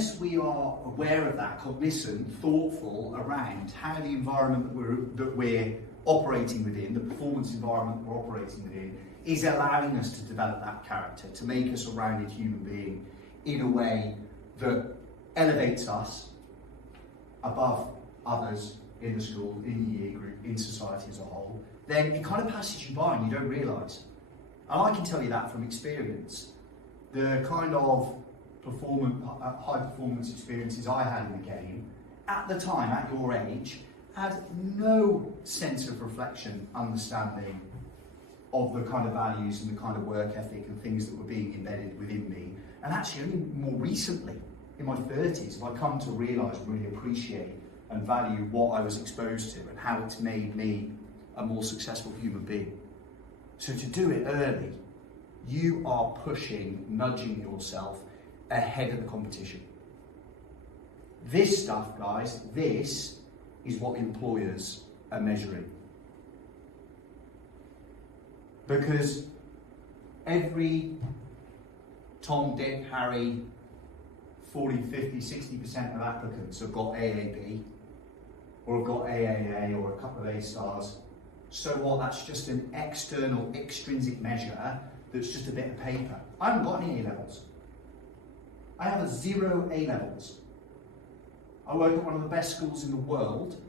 unless we are aware of that, cognizant, thoughtful around how the environment that we're operating within, the performance environment we're operating within, is allowing us to develop that character, to make us a rounded human being in a way that elevates us above others in the school, in the year group, in society as a whole, then it kind of passes you by and you don't realise. And I can tell you that from experience. The kind of high performance experiences I had in the game, at the time, at your age, had no sense of reflection, understanding of the kind of values and the kind of work ethic and things that were being embedded within me. And actually only more recently, in my 30s, have I come to realise and really appreciate and value what I was exposed to and how it's made me a more successful human being. So to do it early, you are pushing, nudging yourself ahead of the competition. This stuff, guys, this is what employers are measuring. Because every Tom, Dick, Harry, 40, 50, 60% of applicants have got AAB, or have got AAA, or a couple of A stars. So what? That's just an external, extrinsic measure that's just a bit of paper. I haven't got any A levels. I have 0 A levels. I work at one of the best schools in the world,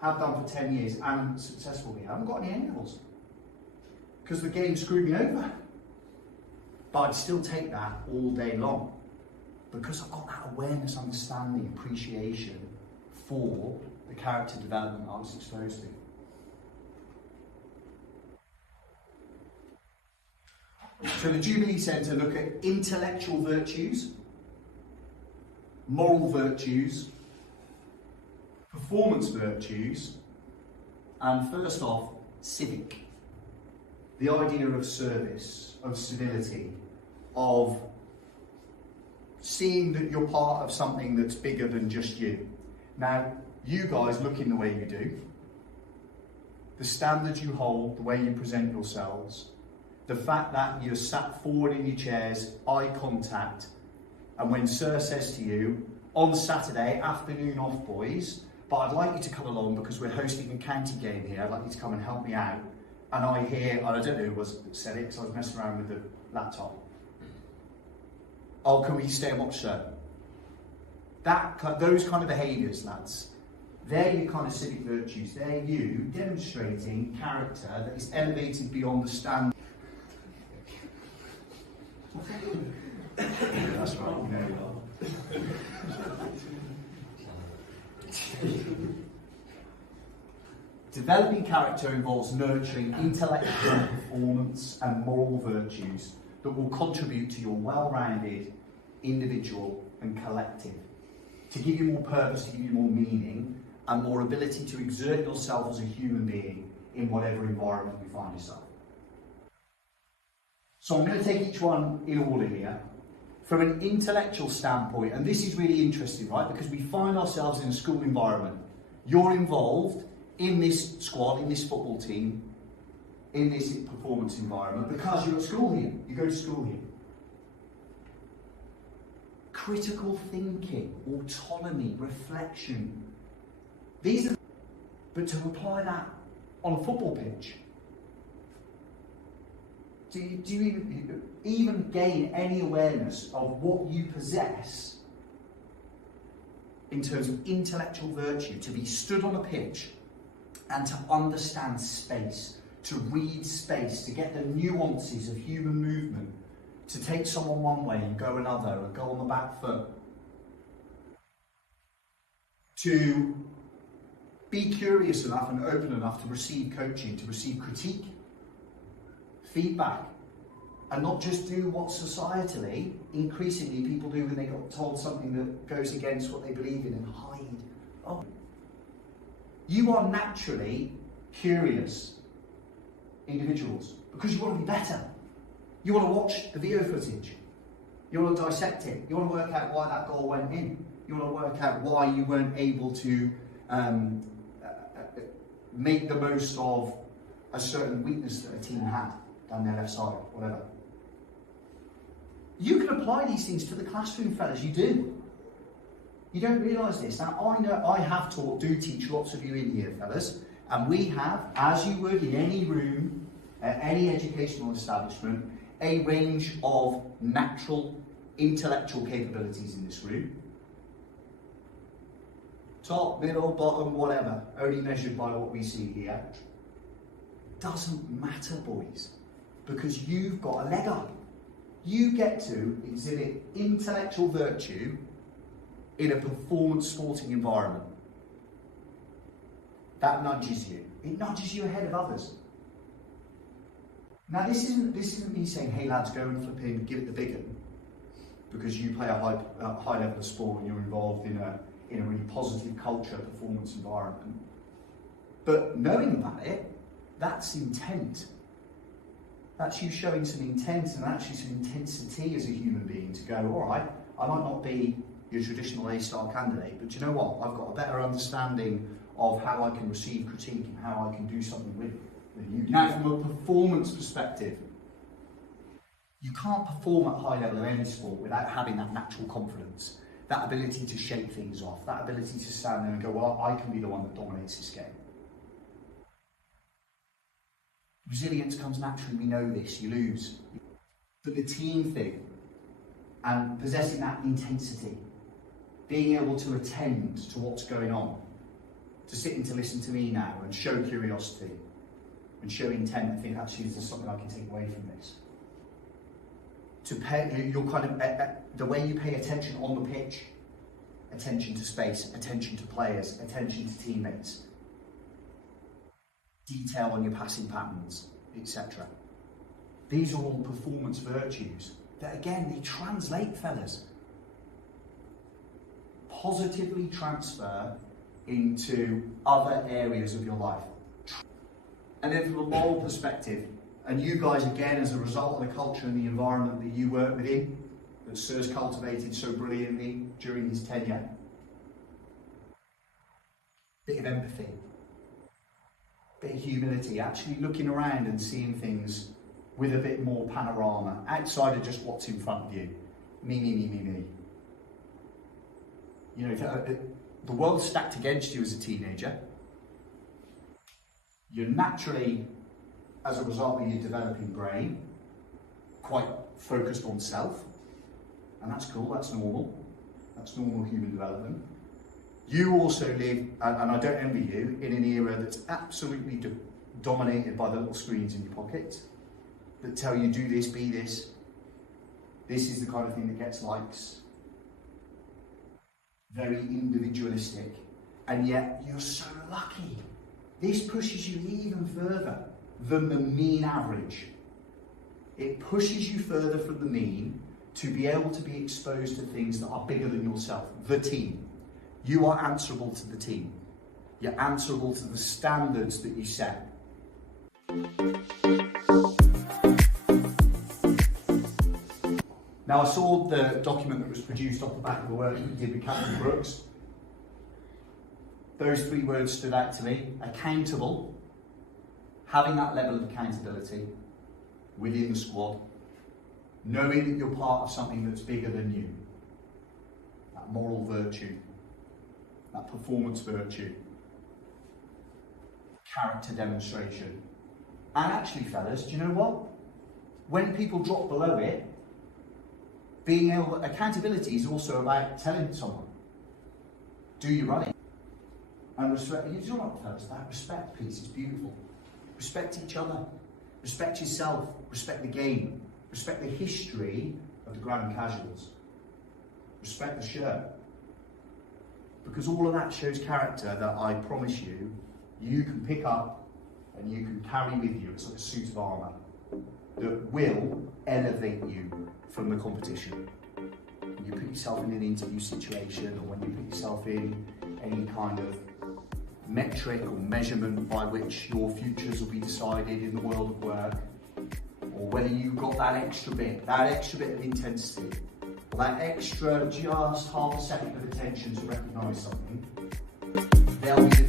have done for 10 years, and successfully. I haven't got any A levels because the game screwed me over. But I'd still take that all day long because I've got that awareness, understanding, appreciation for the character development I was exposed to. So the Jubilee Centre look at intellectual virtues, moral virtues, performance virtues, and first off, civic. The idea of service, of civility, of seeing that you're part of something that's bigger than just you. Now, you guys looking the way you do, the standards you hold, the way you present yourselves, the fact that you're sat forward in your chairs, eye contact, and when Sir says to you, on Saturday, afternoon off boys, but I'd like you to come along because we're hosting a county game here, I'd like you to come and help me out. And I hear, I don't know who was said it because I was messing around with the laptop. Oh, can we stay and watch show? Those kind of behaviours, lads, they're your kind of civic virtues. They're you demonstrating character that is elevated beyond the standard. That's right, you know you are. Developing character involves nurturing intellectual performance and moral virtues that will contribute to your well-rounded individual and collective, to give you more purpose, to give you more meaning, and more ability to exert yourself as a human being in whatever environment you find yourself. So I'm going to take each one in order here. From an intellectual standpoint, and this is really interesting, right? Because we find ourselves in a school environment. You're involved in this squad, in this football team, in this performance environment, because you're at school here. You go to school here. Critical thinking, autonomy, reflection. These are, but to apply that on a football pitch, do you even gain any awareness of what you possess in terms of intellectual virtue, to be stood on a pitch and to understand space, to read space, to get the nuances of human movement, to take someone one way and go another, and go on the back foot, to be curious enough and open enough to receive coaching, to receive critique, feedback, and not just do what societally, increasingly, people do when they got told something that goes against what they believe in and hide. Oh. You are naturally curious individuals because you want to be better. You want to watch the video footage. You want to dissect it. You want to work out why that goal went in. You want to work out why you weren't able to make the most of a certain weakness that a team had down their left side, whatever. You can apply these things to the classroom, fellas, you do. You don't realise this. Now, I know I have teach lots of you in here, fellas, and we have, as you would in any room, any educational establishment, a range of natural intellectual capabilities in this room. Top, middle, bottom, whatever, only measured by what we see here. Doesn't matter, boys, because you've got a leg up. You get to exhibit intellectual virtue in a performance sporting environment. That nudges you. It nudges you ahead of others. Now, this isn't me saying, hey lads, go and flip in, give it the big one, because you play a high level of sport and you're involved in a really positive culture, performance environment. But knowing about it, that's intent. That's you showing some intent and actually some intensity as a human being to go, all right, I might not be your traditional A-star candidate, but you know what? I've got a better understanding of how I can receive critique and how I can do something with it than you do. Now, from a performance perspective, you can't perform at high level in any sport without having that natural confidence, that ability to shake things off, that ability to stand there and go, well, I can be the one that dominates this game. Resilience comes naturally, we know this, you lose. But the team thing, and possessing that intensity, being able to attend to what's going on, to sit and to listen to me now and show curiosity and show intent, I think actually there's something I can take away from this. To pay, your kind of, the way you pay attention on the pitch, attention to space, attention to players, attention to teammates, detail on your passing patterns, etc. These are all performance virtues that, again, they translate, fellas. Positively transfer into other areas of your life. And then from a moral perspective, and you guys, again, as a result of the culture and the environment that you work within, that Sir's cultivated so brilliantly during his tenure, bit of empathy, bit of humility, actually looking around and seeing things with a bit more panorama, outside of just what's in front of you. Me, me, me, me, me. You know, the world's stacked against you as a teenager. You're naturally, as a result of your developing brain, quite focused on self. And that's cool, that's normal. That's normal human development. You also live, and I don't envy you, in an era that's absolutely dominated by the little screens in your pocket that tell you do this, be this. This is the kind of thing that gets likes. Very individualistic. And yet you're so lucky. This pushes you even further than the mean average. It pushes you further from the mean to be able to be exposed to things that are bigger than yourself, the team. You are answerable to the team. You're answerable to the standards that you set. Now, I saw the document that was produced off the back of the work that we did with Captain Brooks. Those three words stood out to me. Accountable, having that level of accountability within the squad, knowing that you're part of something that's bigger than you, that moral virtue, that performance virtue, character demonstration. And actually, fellas, do you know what? When people drop below it, being able, accountability is also about telling someone, do you running? And respect, you know what, fellas, that respect piece is beautiful. Respect each other, respect yourself, respect the game, respect the history of the ground casuals, respect the shirt. Because all of that shows character that I promise you, you can pick up and you can carry with you. It's like a suit of armour that will elevate you from the competition. When you put yourself in an interview situation, or when you put yourself in any kind of metric or measurement by which your futures will be decided in the world of work, or whether you've got that extra bit of intensity, or that extra just half a second of attention to recognise something, they'll be the